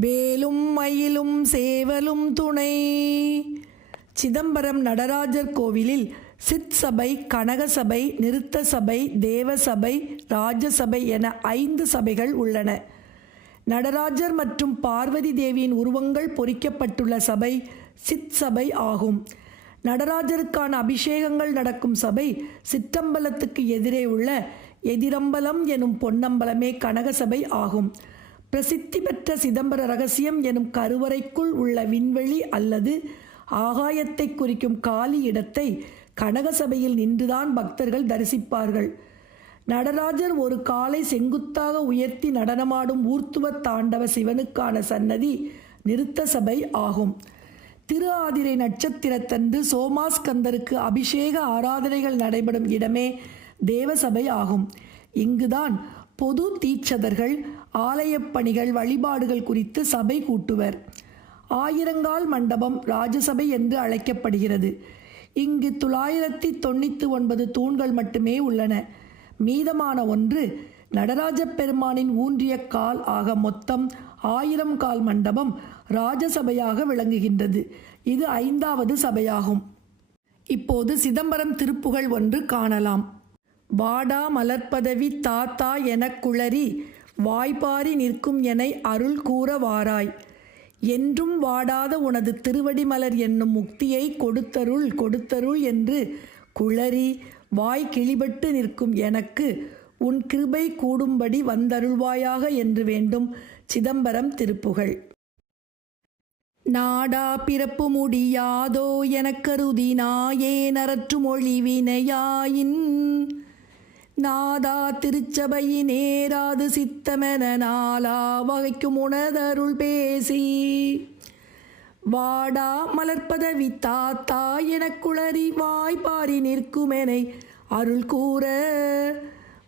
வேலும் மயிலும் சேவலும் துணை. சிதம்பரம் நடராஜர் கோவிலில் சித் சபை நிறுத்த சபை சபை தேவசபை ராஜசபை என ஐந்து சபைகள் உள்ளன. நடராஜர் மற்றும் பார்வதி தேவியின் உருவங்கள் பொறிக்கப்பட்டுள்ள சபை சித் சபை ஆகும். நடராஜருக்கான அபிஷேகங்கள் நடக்கும் சபை சிற்றம்பலத்துக்கு எதிரே உள்ள எதிரம்பலம் எனும் பொன்னம்பலமே கனகசபை ஆகும். பிரசித்தி பெற்ற சிதம்பர ரகசியம் எனும் கருவறைக்குள் உள்ள விண்வெளி அல்லது ஆகாயத்தை குறிக்கும் காலி இடத்தை கனகசபையில் நின்றுதான் பக்தர்கள் தரிசிப்பார்கள். நடராஜர் ஒரு காலை செங்குத்தாக உயர்த்தி நடனமாடும் ஊர்த்துவ தாண்டவ சிவனுக்கான சன்னதி நிறுத்த சபை ஆகும். திரு ஆதிரை நட்சத்திரத்தன்று சோமாஸ்கந்தருக்கு அபிஷேக ஆராதனைகள் நடைபெறும் இடமே தேவசபை ஆகும். இங்குதான் பொது தீட்சதர்கள் ஆலயப் பணிகள் வழிபாடுகள் குறித்து சபை கூட்டுவர். ஆயிரங்கால் மண்டபம் ராஜசபை என்று அழைக்கப்படுகிறது. இங்கு தொள்ளாயிரத்தி தொண்ணூற்றி ஒன்பது தூண்கள் மட்டுமே உள்ளன. மீதமான ஒன்று நடராஜ பெருமானின் ஊன்றிய கால் ஆக மொத்தம் ஆயிரம் கால் மண்டபம் ராஜசபையாக விளங்குகின்றது. இது ஐந்தாவது சபையாகும். இப்போது சிதம்பரம் திருப்புகழ் ஒன்று காணலாம். வாடா மலர்பதவி தாத்தா எனக் குளறி வாய்ப்பாரி நிற்கும் எனை அருள் கூற வாராய் என்றும் வாடாத உனது திருவடி மலர் என்னும் முக்தியை கொடுத்தருள் கொடுத்தருள் என்று குளறி வாய் கிளிபட்டு நிற்கும் எனக்கு உன் கிருபை கூடும்படி வந்தருள்வாயாக என்று வேண்டும் சிதம்பரம் திருப்புகழ். நாடா பிறப்பு முடியாதோ எனக்கருதி நாயே நரற்று மொழி வினையாயின் நாதா திருச்சபையினேராது சித்தமென நாளா வகைக்கும் உணதருள் பேசி. வாடா மலர்ப்பதவி தாத்தா எனக்குளறி வாய்ப்பாரி நிற்குமெனை அருள் கூற.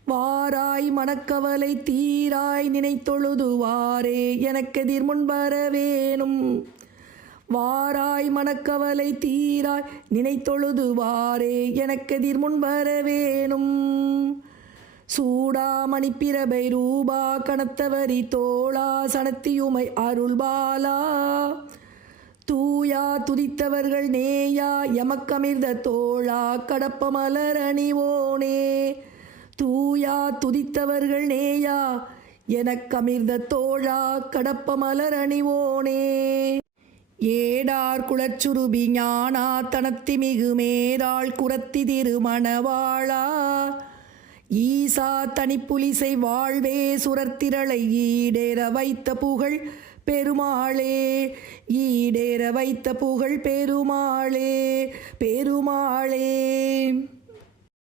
வாராய் மனக்கவலை தீராய் நினைத்தொழுதுவாரே எனக்கெதிர் முன் வர வேணும் வாராய் மனக்கவலை தீராய் நினைத்தொழுதுவாரே எனக்கெதிர் முன் வர வேணும் சூடாமணி பிரபை ரூபா கணத்தவரி தோளா சனத்தியுமை அருள்பாலா. தூயா துதித்தவர்கள் நேயா எமக்கமிர்த தோழா கடப்ப மலரணிவோனே தூயா துதித்தவர்கள் நேயா எனக்கமிர்த தோழா கடப்ப மலரணிவோனே ஏடார் குளச்சுருபி ஞானா தனத்தி மிகு மேதாள் குரத்தி திருமணவாளா. ஈசா தனிப்புலிசை வாழ்வே சுரத்திரளை ஈடேற வைத்த புகழ் பெருமாளே. ஈடேற வைத்த புகழ் பெருமாளே பெருமாளே.